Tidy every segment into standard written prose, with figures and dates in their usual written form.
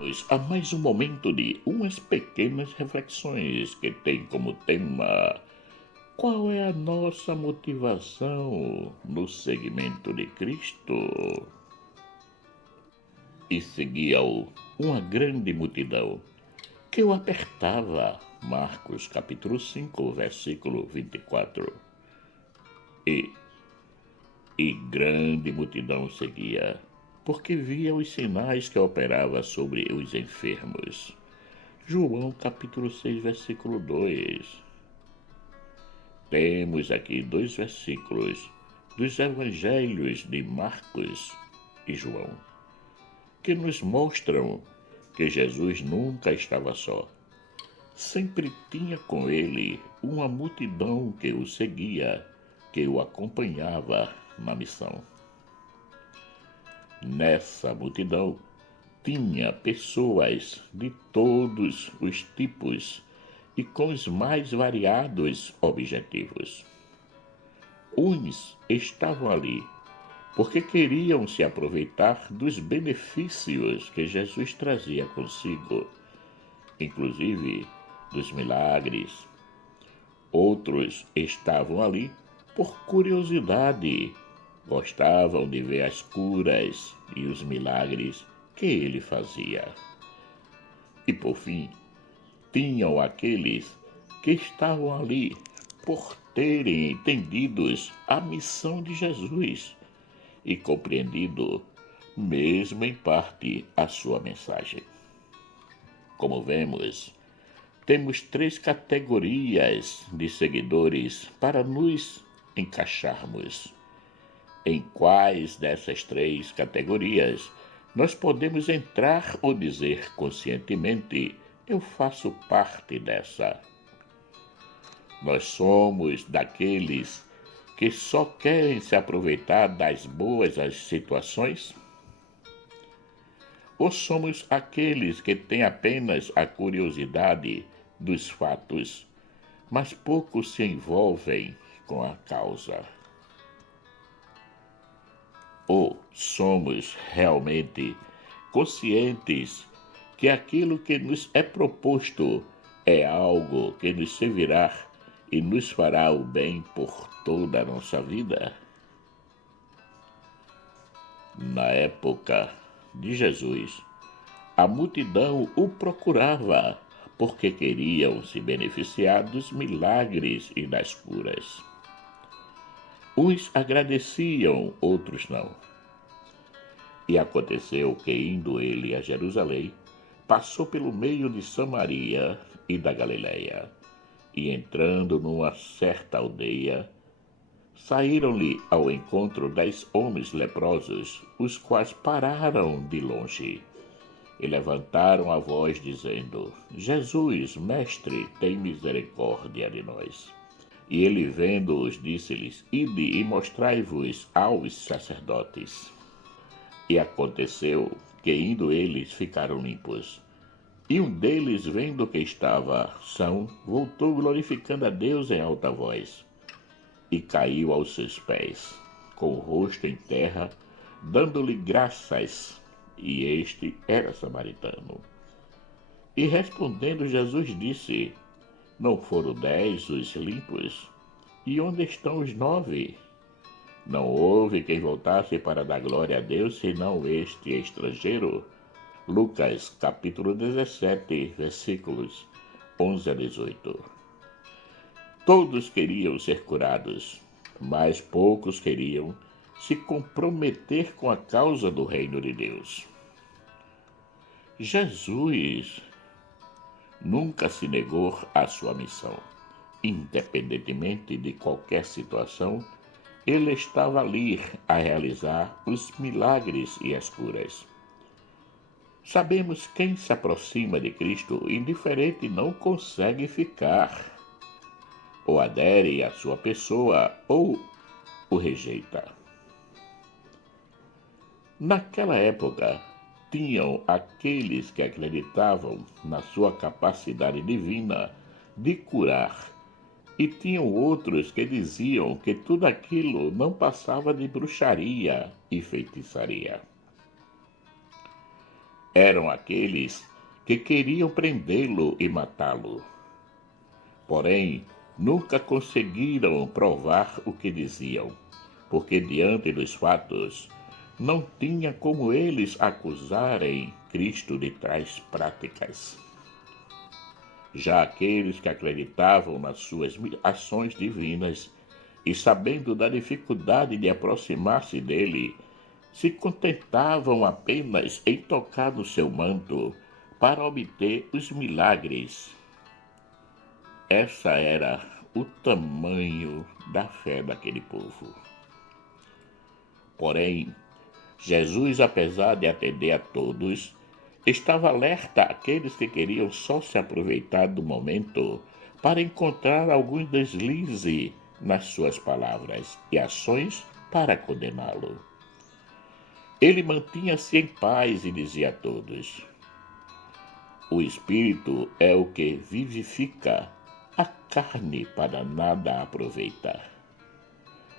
Vamos a mais um momento de umas pequenas reflexões que tem como tema: qual é a nossa motivação no seguimento de Cristo? E seguia-o uma grande multidão que o apertava. Marcos capítulo 5, versículo 24. E grande multidão seguia, porque via os sinais que operava sobre os enfermos. João capítulo 6, versículo 2. Temos aqui dois versículos dos evangelhos de Marcos e João, que nos mostram que Jesus nunca estava só. Sempre tinha com ele uma multidão que o seguia, que o acompanhava na missão. Nessa multidão tinha pessoas de todos os tipos e com os mais variados objetivos. Uns estavam ali porque queriam se aproveitar dos benefícios que Jesus trazia consigo, inclusive dos milagres. Outros estavam ali por curiosidade, gostavam de ver as curas e os milagres que ele fazia. E por fim, tinham aqueles que estavam ali por terem entendido a missão de Jesus e compreendido, mesmo em parte, a sua mensagem. Como vemos, temos 3 categorias de seguidores para nos encaixarmos. Em quais dessas 3 categorias nós podemos entrar ou dizer conscientemente: eu faço parte dessa? Nós somos daqueles que só querem se aproveitar das boas situações? Ou somos aqueles que têm apenas a curiosidade dos fatos, mas pouco se envolvem com a causa? Ou somos realmente conscientes que aquilo que nos é proposto é algo que nos servirá e nos fará o bem por toda a nossa vida? Na época de Jesus, a multidão o procurava porque queriam se beneficiar dos milagres e das curas. Uns agradeciam, outros não. E aconteceu que, indo ele a Jerusalém, passou pelo meio de Samaria e da Galileia, e entrando numa certa aldeia, saíram-lhe ao encontro 10 homens leprosos, os quais pararam de longe e levantaram a voz, dizendo: Jesus, mestre, tem misericórdia de nós. E ele, vendo-os, disse-lhes: ide e mostrai-vos aos sacerdotes. E aconteceu que, indo eles, ficaram limpos. E um deles, vendo que estava são, voltou glorificando a Deus em alta voz, e caiu aos seus pés, com o rosto em terra, dando-lhe graças. E este era samaritano. E respondendo, Jesus disse: não foram 10 os limpos? E onde estão os 9? Não houve quem voltasse para dar glória a Deus, senão este estrangeiro. Lucas capítulo 17, versículos 11 a 18. Todos queriam ser curados, mas poucos queriam se comprometer com a causa do reino de Deus. Jesus nunca se negou à sua missão. Independentemente de qualquer situação, ele estava ali a realizar os milagres e as curas. Sabemos quem se aproxima de Cristo indiferente não consegue ficar, ou adere à sua pessoa ou o rejeita. Naquela época, tinham aqueles que acreditavam na sua capacidade divina de curar, e tinham outros que diziam que tudo aquilo não passava de bruxaria e feitiçaria. eram aqueles que queriam prendê-lo e matá-lo. Porém, nunca conseguiram provar o que diziam, porque diante dos fatos não tinha como eles acusarem Cristo de tais práticas. Já aqueles que acreditavam nas suas ações divinas e sabendo da dificuldade de aproximar-se dele, se contentavam apenas em tocar no seu manto para obter os milagres. Essa era o tamanho da fé daquele povo. Porém, Jesus, apesar de atender a todos, estava alerta àqueles que queriam só se aproveitar do momento para encontrar algum deslize nas suas palavras e ações para condená-lo. Ele mantinha-se em paz e dizia a todos: o Espírito é o que vivifica, a carne para nada aproveita.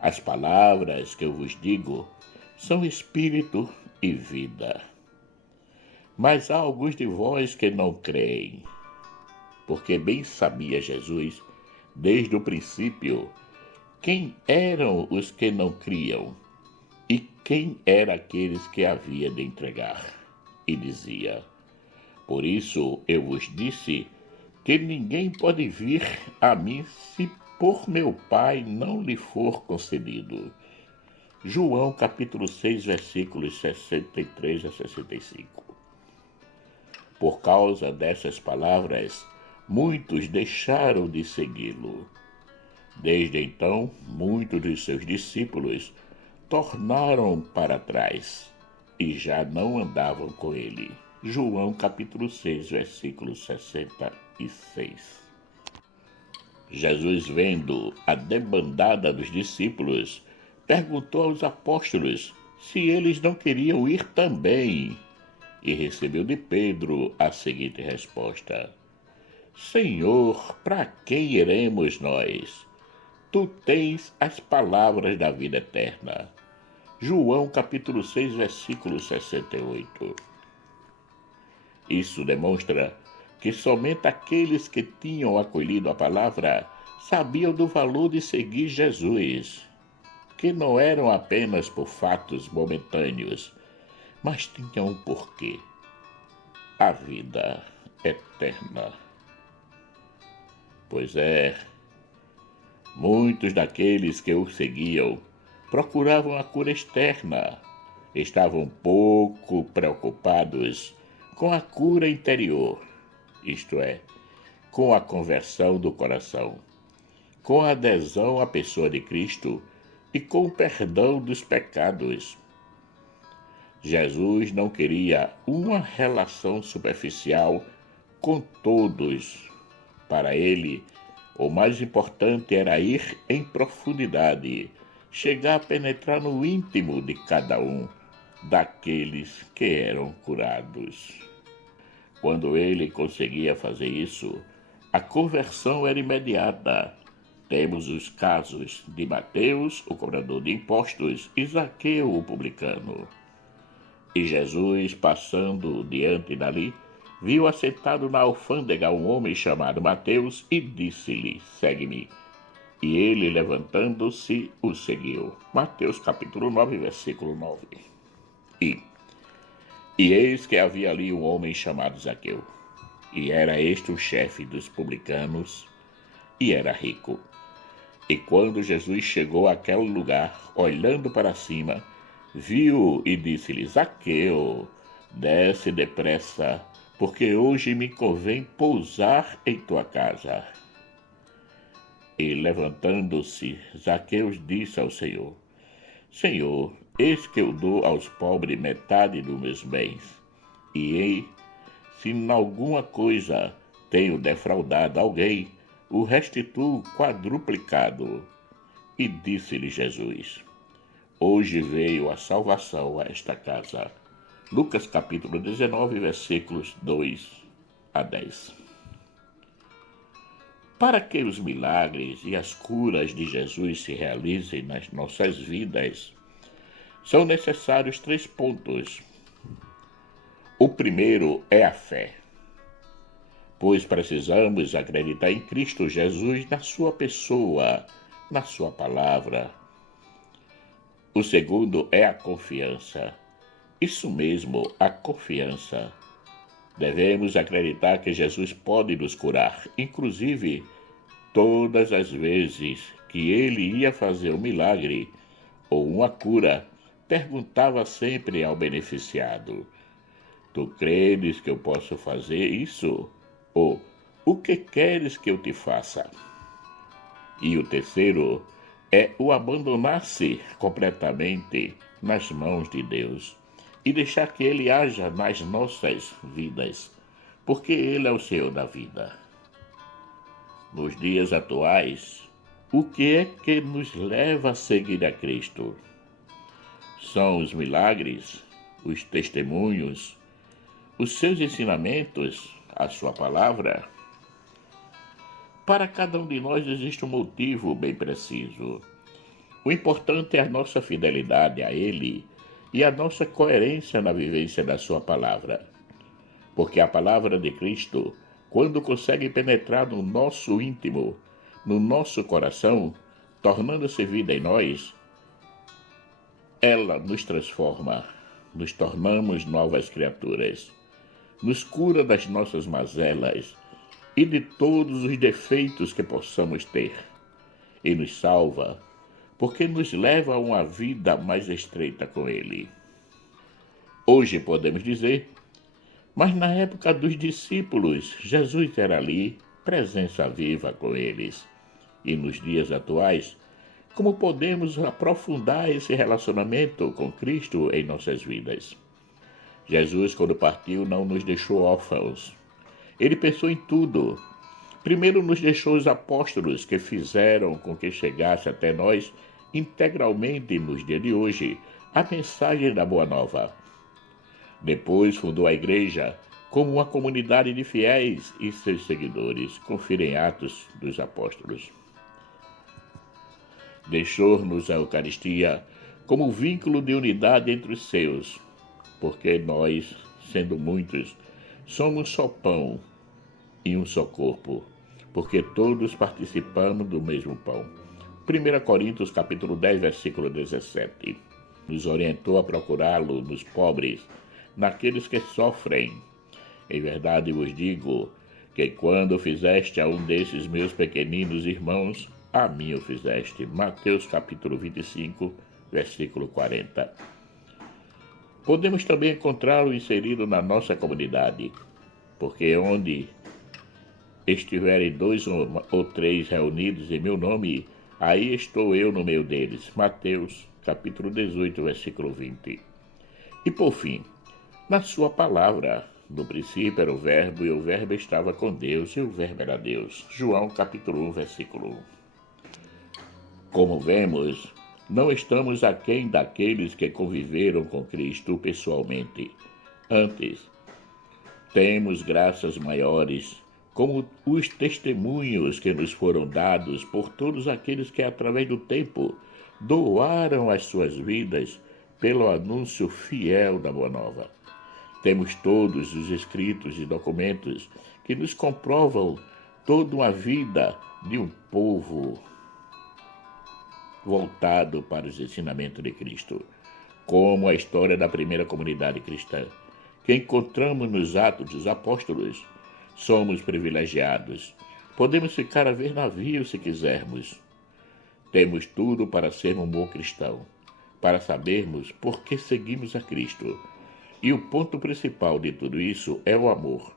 As palavras que eu vos digo são espírito e vida. Mas há alguns de vós que não creem, porque bem sabia Jesus, desde o princípio, quem eram os que não criam e quem eram aqueles que havia de entregar. E dizia: por isso eu vos disse que ninguém pode vir a mim se por meu Pai não lhe for concedido. João capítulo 6, versículos 63 a 65. Por causa dessas palavras, muitos deixaram de segui-lo. Desde então, muitos dos seus discípulos tornaram para trás e já não andavam com ele. João capítulo 6, versículo 66. Jesus, vendo a debandada dos discípulos, perguntou aos apóstolos se eles não queriam ir também, e recebeu de Pedro a seguinte resposta: Senhor, para quem iremos nós? Tu tens as palavras da vida eterna. João capítulo 6, versículo 68. Isso demonstra que somente aqueles que tinham acolhido a palavra sabiam do valor de seguir Jesus, que não eram apenas por fatos momentâneos, mas tinham um porquê: a vida eterna. Pois é, muitos daqueles que o seguiam procuravam a cura externa, estavam pouco preocupados com a cura interior, isto é, com a conversão do coração, com a adesão à pessoa de Cristo e com o perdão dos pecados. Jesus não queria uma relação superficial com todos. Para ele, o mais importante era ir em profundidade, chegar a penetrar no íntimo de cada um daqueles que eram curados. Quando ele conseguia fazer isso, a conversão era imediata. Temos os casos de Mateus, o cobrador de impostos, e Zaqueu, o publicano. E Jesus, passando diante dali, viu assentado na alfândega um homem chamado Mateus e disse-lhe: segue-me. E ele, levantando-se, o seguiu. Mateus capítulo 9, versículo 9. E eis que havia ali um homem chamado Zaqueu, e era este o chefe dos publicanos, e era rico. E quando Jesus chegou àquele lugar, olhando para cima, viu e disse-lhe: Zaqueu, desce depressa, porque hoje me convém pousar em tua casa. E levantando-se, Zaqueu disse ao Senhor: Senhor, eis que eu dou aos pobres metade dos meus bens, e se em alguma coisa tenho defraudado alguém, o restituo quadruplicado. E disse-lhe Jesus: hoje veio a salvação a esta casa. Lucas capítulo 19, versículos 2 a 10. Para que os milagres e as curas de Jesus se realizem nas nossas vidas, são necessários 3 pontos. O primeiro é a fé, pois precisamos acreditar em Cristo Jesus, na sua pessoa, na sua palavra. O segundo é a confiança. Isso mesmo, a confiança. Devemos acreditar que Jesus pode nos curar, inclusive todas as vezes que ele ia fazer um milagre ou uma cura, perguntava sempre ao beneficiado: Tu creres que eu posso fazer isso? Ou o que queres que eu te faça? E o terceiro é o abandonar-se completamente nas mãos de Deus e deixar que Ele haja nas nossas vidas, porque Ele é o Senhor da vida. Nos dias atuais, o que é que nos leva a seguir a Cristo? São os milagres, os testemunhos, os seus ensinamentos, a sua palavra? Para cada um de nós existe um motivo bem preciso. O importante é a nossa fidelidade a Ele e a nossa coerência na vivência da sua palavra. Porque a palavra de Cristo, quando consegue penetrar no nosso íntimo, no nosso coração, tornando-se vida em nós, ela nos transforma, nos tornamos novas criaturas, nos cura das nossas mazelas e de todos os defeitos que possamos ter, e nos salva, porque nos leva a uma vida mais estreita com Ele. Hoje podemos dizer, mas na época dos discípulos, Jesus era ali, presença viva com eles. E nos dias atuais, como podemos aprofundar esse relacionamento com Cristo em nossas vidas? Jesus, quando partiu, não nos deixou órfãos. Ele pensou em tudo. Primeiro nos deixou os apóstolos, que fizeram com que chegasse até nós, integralmente nos dias de hoje, a mensagem da Boa Nova. Depois fundou a igreja como uma comunidade de fiéis e seus seguidores. Confira em Atos dos Apóstolos. Deixou-nos a Eucaristia como vínculo de unidade entre os seus, porque nós, sendo muitos, somos só pão e um só corpo, porque todos participamos do mesmo pão. 1 Coríntios capítulo 10, versículo 17. Nos orientou a procurá-lo nos pobres, naqueles que sofrem. Em verdade vos digo que quando fizeste a um desses meus pequeninos irmãos, a mim o fizeste. Mateus capítulo 25, versículo 40. Podemos também encontrá-lo inserido na nossa comunidade, porque onde estiverem 2 ou 3 reunidos em meu nome, aí estou eu no meio deles. Mateus capítulo 18, versículo 20. E por fim, na sua palavra, no princípio era o verbo, e o verbo estava com Deus, e o verbo era Deus. João capítulo 1, versículo 1. Como vemos, não estamos aquém daqueles que conviveram com Cristo pessoalmente. Antes, temos graças maiores, como os testemunhos que nos foram dados por todos aqueles que, através do tempo, doaram as suas vidas pelo anúncio fiel da Boa Nova. Temos todos os escritos e documentos que nos comprovam toda uma vida de um povo voltado para os ensinamentos de Cristo, como a história da primeira comunidade cristã, que encontramos nos Atos dos Apóstolos. Somos privilegiados. Podemos ficar a ver navios se quisermos. Temos tudo para sermos um bom cristão, para sabermos por que seguimos a Cristo. E o ponto principal de tudo isso é o amor,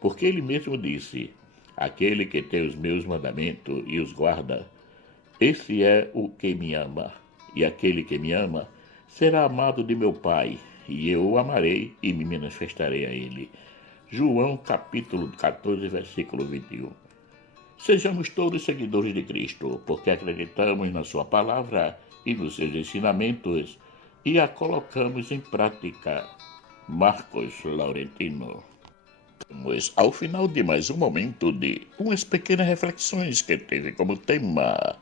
porque ele mesmo disse: aquele que tem os meus mandamentos e os guarda, esse é o que me ama, e aquele que me ama será amado de meu Pai, e eu o amarei e me manifestarei a ele. João capítulo 14, versículo 21. Sejamos todos seguidores de Cristo, porque acreditamos na sua palavra e nos seus ensinamentos e a colocamos em prática. Marcos Laurentino. Estamos ao final de mais um momento de umas pequenas reflexões que teve como tema: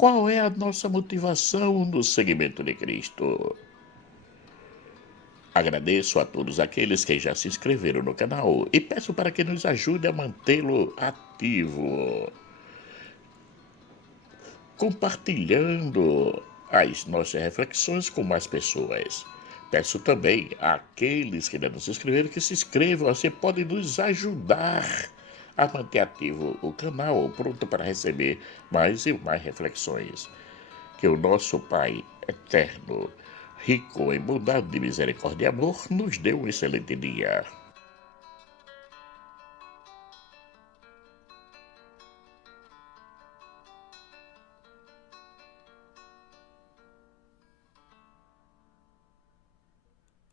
qual é a nossa motivação no seguimento de Cristo? Agradeço a todos aqueles que já se inscreveram no canal e peço para que nos ajude a mantê-lo ativo, compartilhando as nossas reflexões com mais pessoas. Peço também àqueles que ainda não se inscreveram que se inscrevam, você pode nos ajudar a manter ativo o canal, pronto para receber mais e mais reflexões. Que o nosso Pai eterno, rico em bondade, misericórdia e amor, nos dê um excelente dia.